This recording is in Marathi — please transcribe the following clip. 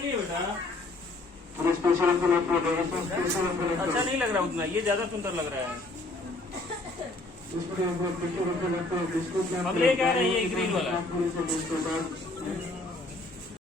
नहीं है बेटा, स्पेशल अच्छा नहीं लग रहा उतना, ये ज्यादा सुंदर लग रहा है। हम ले क्या रहे हैं ये ग्रीन वाला।